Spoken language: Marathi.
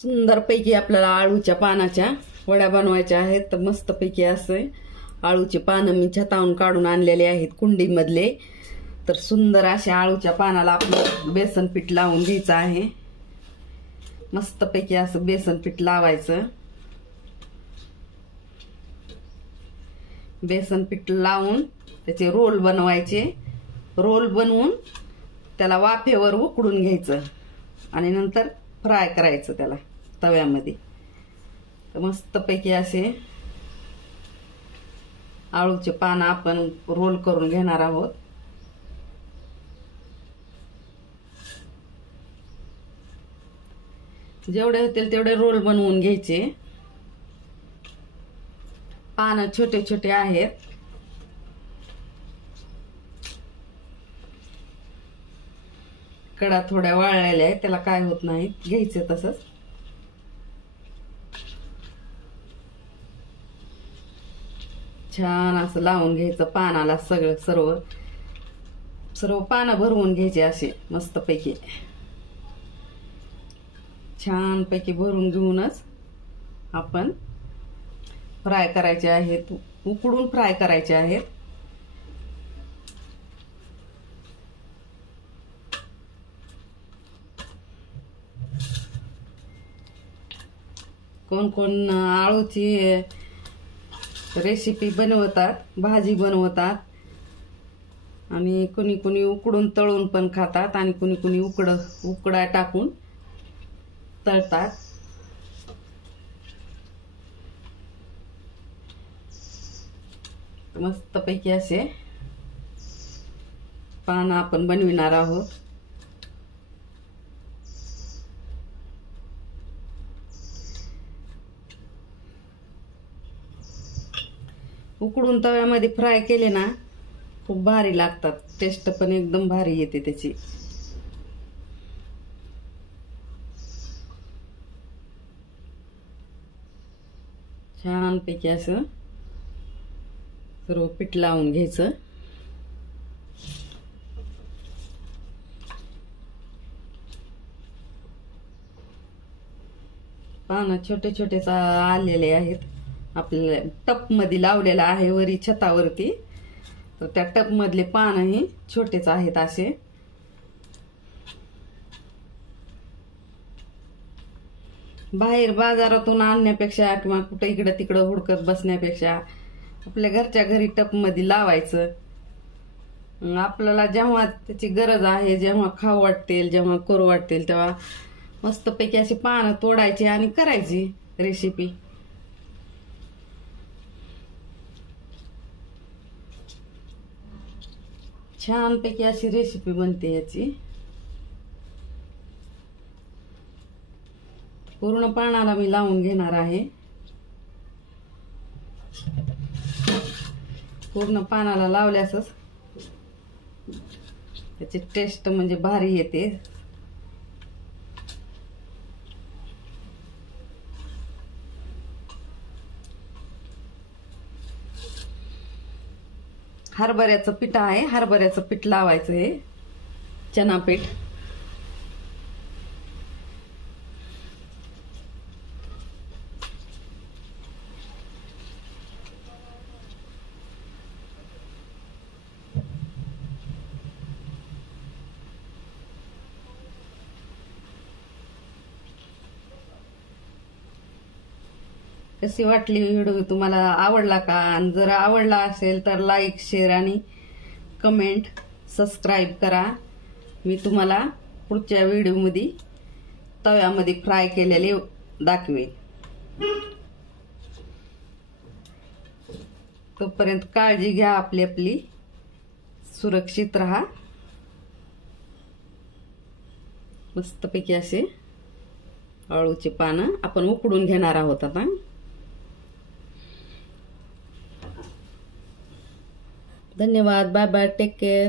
सुंदरपैकी आपल्याला आळूच्या पानाच्या वड्या बनवायच्या आहेत. तर मस्तपैकी असे आळूचे पानं मी छतावून काढून आणलेले आहेत कुंडीमधले. तर सुंदर अशा आळूच्या पानाला आपलं बेसन पीठ लावून घ्यायचं आहे. मस्तपैकी असं बेसन पीठ लावायचं. बेसन पीठ लावून त्याचे रोल बनवायचे. रोल बनवून त्याला वाफेवर उकडून घ्यायचं आणि नंतर फ्राय करायचं त्याला तव्यामध्ये. तर मस्तपैकी असे आळूचे पानं आपण रोल करून घेणार आहोत. जेवढे होतील तेवढे रोल बनवून घ्यायचे. पानं छोटे छोटे आहेत. कडा थोड्या वाळलेल्या आहेत, त्याला काय होत नाही, घ्यायचे तसंच. छान असं लावून घ्यायचं पानाला. सर्व पानं भरवून घ्यायचे असे मस्तपैकी. छान पैकी भरून घेऊनच आपण फ्राय करायचे आहेत. उकडून फ्राय करायचे आहेत. कोण कोण आळूची रेसिपी बनवतात, भाजी बनवतात, आणि कुणी कुणी उकडून तळून पण खातात, आणि कुणी कुणी उकडा टाकून तळतात. मस्तपैकी असे पान आपण बनविणार आहोत. उकडून तव्यामध्ये फ्राय केले ना खूप भारी लागतात. टेस्ट पण एकदम भारी येते त्याची. छानपैकी असं सर्व पीठ लावून घ्यायचं. पानं छोटे छोटेच आलेले आहेत. आपल्याला टप मध्ये लावलेला आहे वरी छतावरती. तर त्या टप मधले पानही छोटेच आहेत असे. बाहेर बाजारातून आणण्यापेक्षा किंवा कुठे इकडं तिकडं हुडकत बसण्यापेक्षा आपल्या घरच्या घरी टप मध्ये लावायचं. आपल्याला जेव्हा त्याची गरज आहे, जेव्हा खाऊ वाटतील, जेव्हा करू वाटतील, तेव्हा मस्तपैकी अशी पानं तोडायची आणि करायची रेसिपी. छानपैकी अशी रेसिपी बनते याची. पूर्ण पानाला मी लावून घेणार आहे. पूर्ण पानाला लावल्यासच त्याची टेस्ट म्हणजे भारी येते. हरभऱ्याचं पीठ आहे. हरभऱ्याचं पीठ लावायचं आहे. चना पीठ. कशी वाटली व्हिडिओ? तुम्हाला आवडला का? आणि जर आवडला असेल तर लाईक, शेअर आणि कमेंट, सबस्क्राईब करा. मी तुम्हाला पुढच्या व्हिडिओमध्ये तव्यामध्ये फ्राय केलेले दाखवेल. तोपर्यंत काळजी घ्या आपली. सुरक्षित राहा. मस्तपैकी असे आळूचे पानं आपण उकडून घेणार आहोत आता. धन्यवाद. Bye bye. Take care.